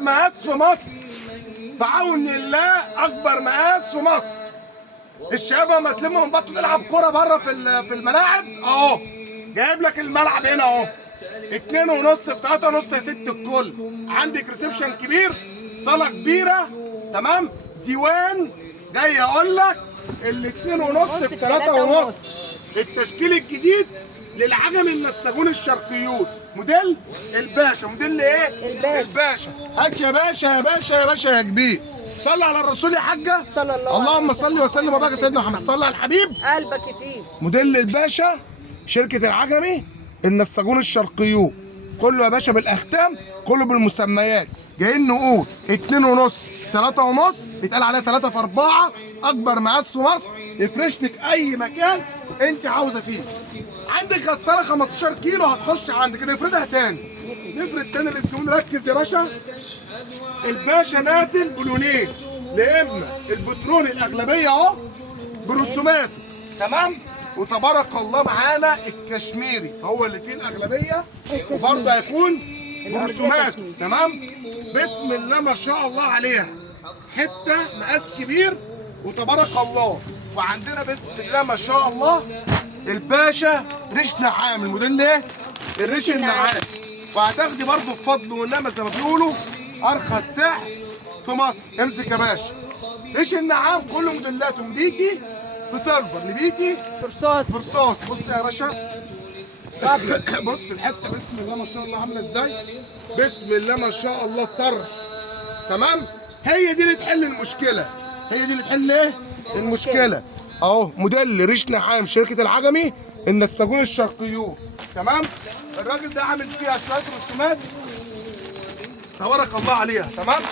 مقاس في مصر بعون الله، اكبر مقاس في مصر. الشباب لما تلم من بطل تلعب كوره بره في الملاعب اهو، جايب لك الملعب هنا اهو 2.5 في 3.5 يا ست الكل. عندك ريسبشن كبير، صاله كبيره، تمام، ديوان. جاي اقول لك ال 2.5 في 3.5. التشكيل الجديد للعجم النساجون الشرقيون، موديل الباشا. موديل ايه؟ الباشا. هات يا باشا يا باشا يا باشا يا كبير. صلي على الرسول يا حاجه. صلى الله اللهم صل وسلم وبارك على سيدنا محمد. صلي على الحبيب. قلبك كتير. موديل الباشا، شركه العجمي النساجون الشرقيون، كله يا باشا بالاختام، كله بالمسميات. جايين نقول 2.5 3.5، بيتقال عليها 3 في 4، اكبر مقاس في مصر، يفرش لك اي مكان انت عاوزه فيه. عندك غساله 15 كيلو هتخش عندك، نفردها تاني، نفرد تاني للزبون. ركز يا باشا، الباشا نازل بلونين، لقمنا البترول الاغلبيه اهو برسوماته، تمام، وتبارك الله معانا الكشميري هو اللي فيه الاغلبيه، وبرضه هيكون برسوماته، تمام. بسم الله ما شاء الله عليها، حته مقاس كبير وتبارك الله. وعندنا بسم الله ما شاء الله الباشا ريش نعام. الموديل ايه؟ الريش النعام. وهتاخدي برضه بفضل والنعمه زي ما بيقولوا ارخص سعر في مصر. امسك يا باشا، ريش النعام كل موديلاته نبيتي في سيلفر، نبيتي في رصاص. بص يا باشا بص الحته بسم الله ما شاء الله عامله ازاي، بسم الله ما شاء الله صرح، تمام. هي دي اللي تحل المشكله، هي دي اللي تحل ايه؟ المشكله. اهو موديل ريش نعام شركه العجمي النساجون الشرقيون، تمام. الراجل ده عامل فيها شويه رسومات تبارك الله عليها، تمام.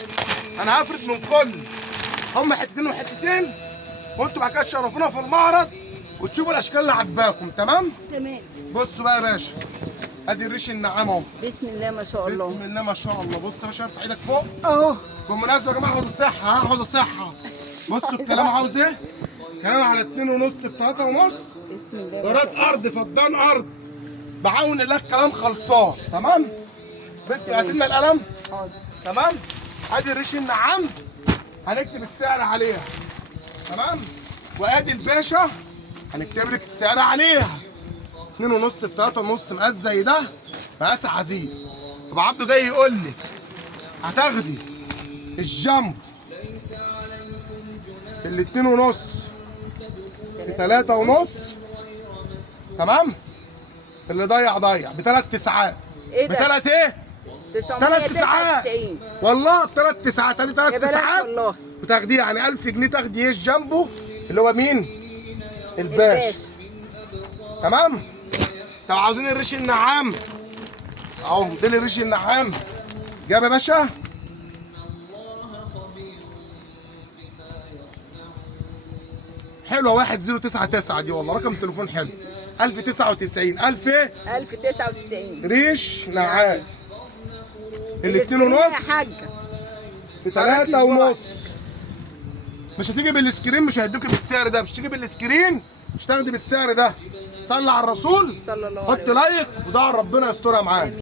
انا هفرد من كل، هم حتتين وحتتين، وانتوا بعد كده تشرفونا في المعرض وتشوفوا الاشكال اللي عجباكم، تمام. بصوا بقى يا باشا، ادي الريش النعام اهو. بسم الله ما شاء الله. بسم الله ما شاء الله. بص يا باشا، ارفع ايدك فوق اهو. بالمناسبه يا جماعه عاوز صحه، عاوز صحه. بصوا الكلام عاوز ايه؟ كلام على 2.5 في 3.5. بسم الله. ايراد ارض، فدان ارض، بعون الله الكلام خلصان، تمام. بس هات لنا القلم، تمام. ادي الريش النعام هنكتب السعر عليها، تمام. وادي الباشا هنكتب لك السعر عليها 2.5 في 3.5، مقاس زي ده مقاس عزيز. طب عبده جاي يقول لي هتاخدي الجنب ال 2.5 في 3.5، تمام. اللي ضيع بثلاث تسعات. ايه ده؟ بثلاث ايه؟ 3 تسعات والله، ب3 تسعات. ادي 3 تسعات والله بتاخديه يعني 1000 جنيه، تاخدي ايش جنبه اللي هو مين؟ الباش، تمام. طب عاوزين الريش النعام اهو، موديل الريش النعام. جاب يا باشا حلوه 1099 دي والله، رقم تليفون حلو. 1099 1000 ايه؟ 1099 ريش نعام. ال 2.5 يا حاجه في 3.5. مش هتيجي بالسكرين، مش هيدوكي بالسعر ده، مش هتيجي بالسكرين، مش هتاخدي بالسعر ده. صلي على الرسول، صلى الله عليه حط لايك ودعوا ربنا يسترها معاك.